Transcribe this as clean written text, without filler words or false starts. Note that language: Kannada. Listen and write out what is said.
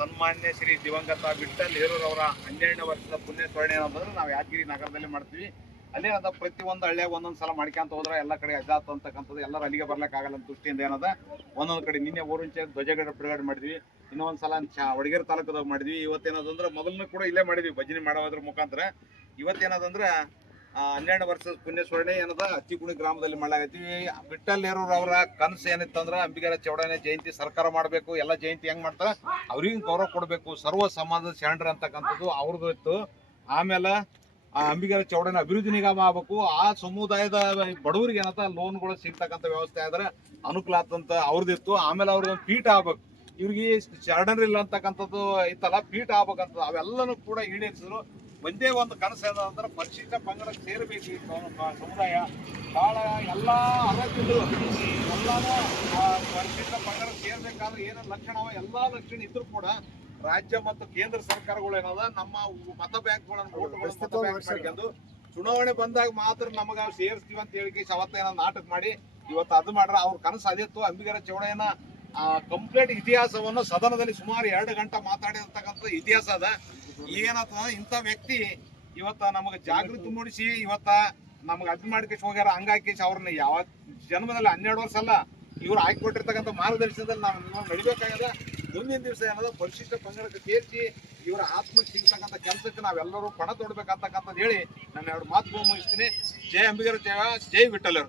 ಸನ್ಮಾನ್ಯ ಶ್ರೀ ದಿವಂಗತ ವಿಠ್ಠಲ್ ಹೇರೂರವರ 12ನೇ ವರ್ಷದ ಪುಣ್ಯ ಸ್ಮರಣೆ ಏನಂತಂದ್ರೆ ನಾವು ಯಾದಗಿರಿ ನಗರದಲ್ಲಿ ಮಾಡ್ತೀವಿ. ಅಲ್ಲೇ ಅದ ಪ್ರತಿಯೊಂದು ಹಳ್ಳಿಯಾಗ ಒಂದೊಂದು ಸಲ ಮಾಡ್ಕೊಂತ ಹೋದ್ರೆ ಎಲ್ಲ ಕಡೆ ಅಜಾತ್ ಅಂತಕ್ಕಂಥದ್ದು ಎಲ್ಲರೂ ಅಲ್ಲಿಗೆ ಬರ್ಲಿಕ್ಕಾಗಲ್ಲ ಅಂತ ದೃಷ್ಟಿಯಿಂದ ಏನದ ಒಂದೊಂದು ಕಡೆ ನಿನ್ನೆ ಊರಿಂಚೆ ಧ್ವಜಗಡ ಬಿಡುಗಡೆ ಮಾಡಿದ್ವಿ. ಇನ್ನೊಂದು ಸಲ ವಡಗೇರಿ ತಾಲೂಕದಾಗ ಮಾಡಿದ್ವಿ. ಇವತ್ತೇನದಂದ್ರೆ ಮೊದಲನ್ನು ಕೂಡ ಇಲ್ಲೇ ಮಾಡಿದ್ವಿ ಭಜನೆ ಮಾಡೋದ್ರ ಮುಖಾಂತರ. ಇವತ್ತೇನದಂದ್ರೆ 12 ವರ್ಷದ ಪುಣ್ಯ ಸ್ಮರಣೆ ಏನದ ಅಚ್ಚಿಗುಣಿ ಗ್ರಾಮದಲ್ಲಿ ಮಾಡಲಾಗತ್ತೀವಿ. ವಿಠ್ಠಲ್ ಹೇರೂರ್ ಅವರ ಕನಸು ಏನಿತ್ತಂದ್ರೆ ಅಂಬಿಗರ ಚೌಡಯ್ಯನ ಜಯಂತಿ ಸರ್ಕಾರ ಮಾಡಬೇಕು, ಎಲ್ಲ ಜಯಂತಿ ಹೆಂಗ್ ಮಾಡ್ತಾರ ಅವ್ರಿಗೆ ಗೌರವ ಕೊಡಬೇಕು, ಸರ್ವ ಸಮಾಜದ ಶರಣರು ಅಂತಕ್ಕಂಥದ್ದು ಅವ್ರದ್ದು ಇತ್ತು. ಆಮೇಲೆ ಅಂಬಿಗರ ಚೌಡಯ್ಯನ ಅಭಿವೃದ್ಧಿ ನಿಗಮ ಆಗ್ಬೇಕು, ಆ ಸಮುದಾಯದ ಬಡವರಿಗೆ ಏನಂತ ಲೋನ್ಗಳು ಸಿಗ್ತಕ್ಕಂಥ ವ್ಯವಸ್ಥೆ ಆದ್ರೆ ಅನುಕೂಲ ಆತಂತ ಅವ್ರದ್ದಿತ್ತು. ಆಮೇಲೆ ಅವ್ರದ್ದು ಪೀಠ ಆಗ್ಬೇಕು, ಇವ್ರಿಗೆ ಶರಣರಿಲ್ಲ ಅಂತಕ್ಕಂಥದ್ದು ಇತ್ತಲ್ಲ, ಪೀಠ ಆಗ್ಬೇಕಂತ ಅವೆಲ್ಲನೂ ಕೂಡ ಈಡೇರಿಸಿದ್ರು. ಒಂದೇ ಒಂದು ಕನಸು ಏನಂದ್ರೆ ಪರಿಶಿಷ್ಟ ಪಂಗಡಕ್ಕೆ ಸೇರಬೇಕು ಈ ಸಮುದಾಯ. ಭಾಳ ಎಲ್ಲ ಅರ್ಹತಿದ್ರು ಎಲ್ಲಾನು ಪರಿಶಿಷ್ಟ ಪಂಗಡಕ್ಕೆ ಸೇರ್ಬೇಕಾದ್ರೆ ಏನೇನು ಲಕ್ಷಣ ಎಲ್ಲ ಲಕ್ಷಣ ಇದ್ರು ಕೂಡ ರಾಜ್ಯ ಮತ್ತು ಕೇಂದ್ರ ಸರ್ಕಾರಗಳು ಏನದ ನಮ್ಮ ಮತ ಬ್ಯಾಂಕ್ಗಳನ್ನು ಮಾಡ್ಕೊಂಡು ಚುನಾವಣೆ ಬಂದಾಗ ಮಾತ್ರ ನಮಗ ಸೇರಿಸ್ತೀವಿ ಅಂತ ಹೇಳಿ ಅವತ್ತೇನ ನಾಟಕ ಮಾಡಿ ಇವತ್ತು ಅದು ಮಾಡ್ರ ಅವ್ರ ಕನಸು ಅದಿತ್ತು. ಅಂಬಿಗರ ಚೌಡಯ್ಯನ ಕಂಪ್ಲೀಟ್ ಇತಿಹಾಸವನ್ನು ಸದನದಲ್ಲಿ ಸುಮಾರು 2 ಗಂಟೆ ಮಾತಾಡಿರ್ತಕ್ಕಂಥ ಇತಿಹಾಸ ಅದ. ಈಗೇನಂತ ಇಂಥ ವ್ಯಕ್ತಿ ಇವತ್ತ ನಮಗೆ ಜಾಗೃತಿ ಮೂಡಿಸಿ ಇವತ್ತ ನಮ್ಗೆ ಅದ್ ಮಾಡ್ಕೇಶ್ ಹೋಗ್ಯಾರ. ಹಂಗಾಕಿ ಅವ್ರನ್ನ ಯಾವ ಜನ್ಮದಲ್ಲಿ 12 ವರ್ಷ ಅಲ್ಲ ಇವ್ರು ಹಾಕಿಕೊಟ್ಟಿರ್ತಕ್ಕಂಥ ಮಾರ್ಗದರ್ಶನದಲ್ಲಿ ನಾವು ನಡಿಬೇಕಾಗದ. ಮುಂದಿನ ದಿವಸ ಏನದ ಪರಿಶಿಷ್ಟ ಪಂಗಡಕ್ಕೆ ಸೇರಿಸಿ ಇವರ ಆತ್ಮಕ್ಕೆ ಸಿಗ್ತಕ್ಕಂಥ ಕೆಲಸಕ್ಕೆ ನಾವೆಲ್ಲರೂ ಪಣ ತೊಡ್ಬೇಕಂತಕ್ಕಂಥದ್ದು ಹೇಳಿ ನಾನು 2 ಮಾತು ಮುಗಿಸ್ತೀನಿ. ಜೈ ಅಂಬಿಗರ ಜಯ, ಜೈ ವಿಠ್ಠಲ್.